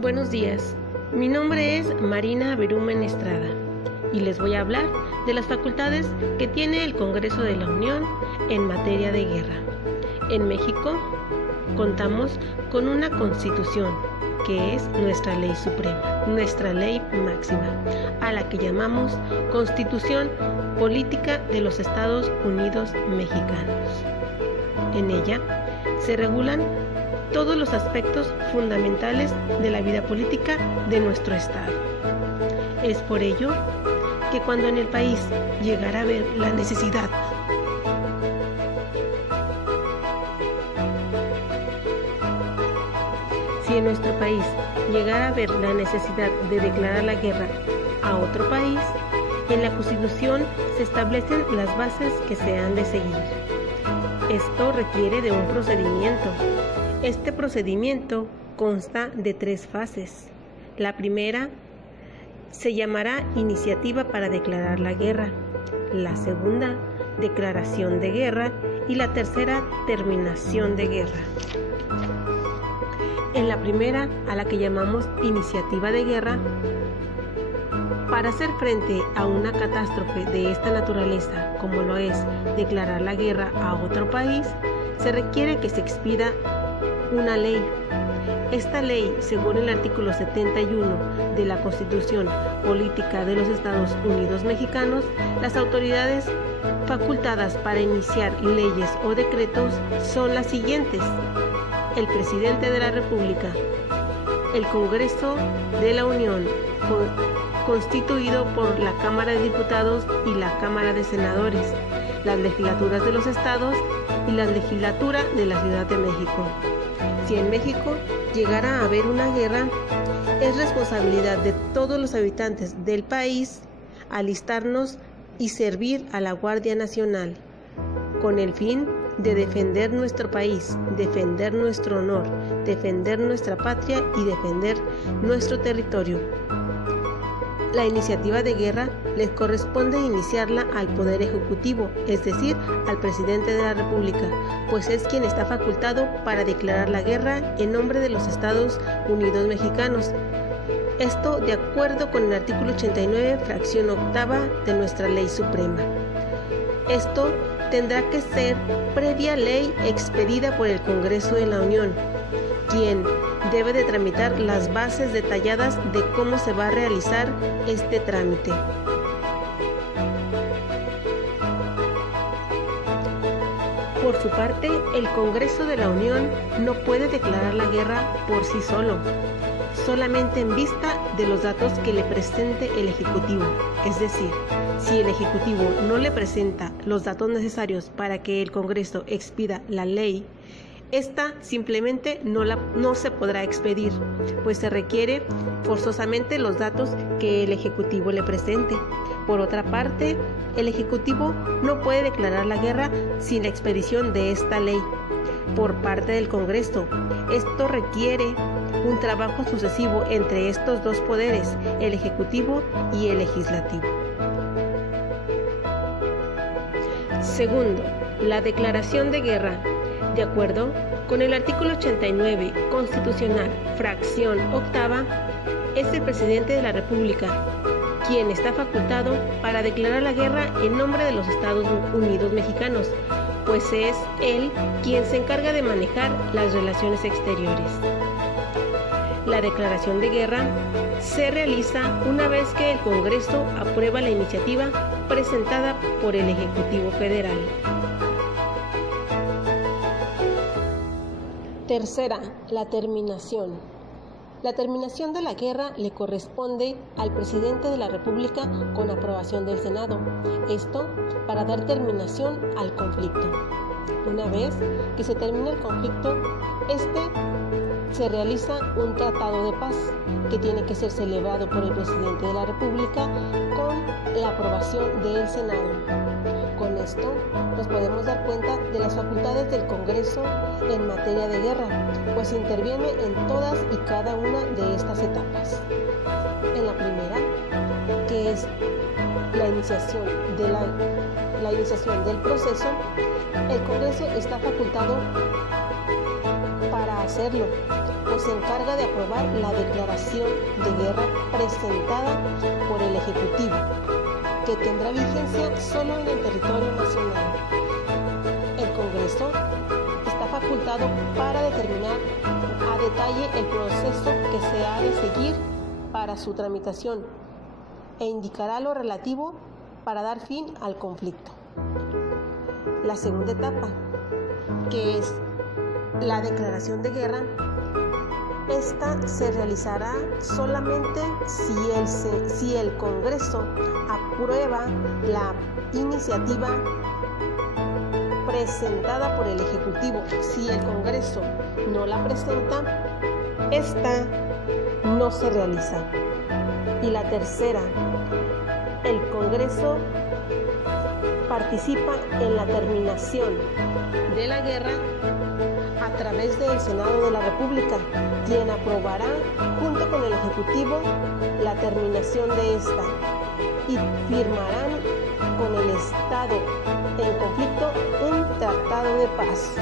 Buenos días, mi nombre es Marina Berumen Estrada y les voy a hablar de las facultades que tiene el Congreso de la Unión en materia de guerra. En México contamos con una Constitución que es nuestra ley suprema, nuestra ley máxima, a la que llamamos Constitución Política de los Estados Unidos Mexicanos. En ella se regulan todos los aspectos fundamentales de la vida política de nuestro Estado. Es por ello que cuando en el país llegara a haber la necesidad Si en nuestro país llegara a haber la necesidad de declarar la guerra a otro país, en la Constitución se establecen las bases que se han de seguir. Esto requiere de un procedimiento. Este procedimiento consta de 3 fases. La primera se llamará iniciativa para declarar la guerra, la segunda, declaración de guerra y la tercera, terminación de guerra. En la primera, a la que llamamos iniciativa de guerra, para hacer frente a una catástrofe de esta naturaleza, como lo es declarar la guerra a otro país, se requiere que se expida una ley. Esta ley, según el artículo 71 de la Constitución Política de los Estados Unidos Mexicanos, las autoridades facultadas para iniciar leyes o decretos son las siguientes: el Presidente de la República, el Congreso de la Unión, constituido por la Cámara de Diputados y la Cámara de Senadores, las legislaturas de los estados y la legislatura de la Ciudad de México. Si en México llegara a haber una guerra, es responsabilidad de todos los habitantes del país alistarnos y servir a la Guardia Nacional, con el fin de defender nuestro país, defender nuestro honor, defender nuestra patria y defender nuestro territorio. La iniciativa de guerra les corresponde iniciarla al Poder Ejecutivo, es decir, al Presidente de la República, pues es quien está facultado para declarar la guerra en nombre de los Estados Unidos Mexicanos. Esto de acuerdo con el artículo 89, fracción octava de nuestra Ley Suprema. Esto tendrá que ser previa ley expedida por el Congreso de la Unión, quien debe de tramitar las bases detalladas de cómo se va a realizar este trámite. Por su parte, el Congreso de la Unión no puede declarar la guerra por sí solo, solamente en vista de los datos que le presente el Ejecutivo. Es decir, si el Ejecutivo no le presenta los datos necesarios para que el Congreso expida la ley, esta simplemente no se podrá expedir, pues se requiere forzosamente los datos que el Ejecutivo le presente. Por otra parte, el Ejecutivo no puede declarar la guerra sin la expedición de esta ley por parte del Congreso. Esto requiere un trabajo sucesivo entre estos dos poderes, el Ejecutivo y el Legislativo. Segundo, la declaración de guerra. De acuerdo con el artículo 89 constitucional, fracción octava, es el Presidente de la República quien está facultado para declarar la guerra en nombre de los Estados Unidos Mexicanos, pues es él quien se encarga de manejar las relaciones exteriores. La declaración de guerra se realiza una vez que el Congreso aprueba la iniciativa presentada por el Ejecutivo Federal. Tercera, la terminación. La terminación de la guerra le corresponde al Presidente de la República con aprobación del Senado. Esto para dar terminación al conflicto. Una vez que se termina el conflicto, se realiza un tratado de paz que tiene que ser celebrado por el Presidente de la República con la aprobación del Senado. Con esto nos podemos dar cuenta de las facultades del Congreso en materia de guerra, pues interviene en todas y cada una de estas etapas. En la primera, que es la iniciación del proceso, el Congreso está facultado para hacerlo, o se encarga de aprobar la declaración de guerra presentada por el Ejecutivo, que tendrá vigencia solo en el territorio nacional. El Congreso está facultado para determinar a detalle el proceso que se ha de seguir para su tramitación e indicará lo relativo para dar fin al conflicto. La segunda etapa, que es la declaración de guerra, esta se realizará solamente si el Congreso aprueba la iniciativa presentada por el Ejecutivo. Si el Congreso no la presenta, esta no se realiza. Y la tercera, el Congreso participa en la terminación de la guerra a través del Senado de la República, quien aprobará junto con el Ejecutivo la terminación de esta y firmarán con el Estado en conflicto un tratado de paz.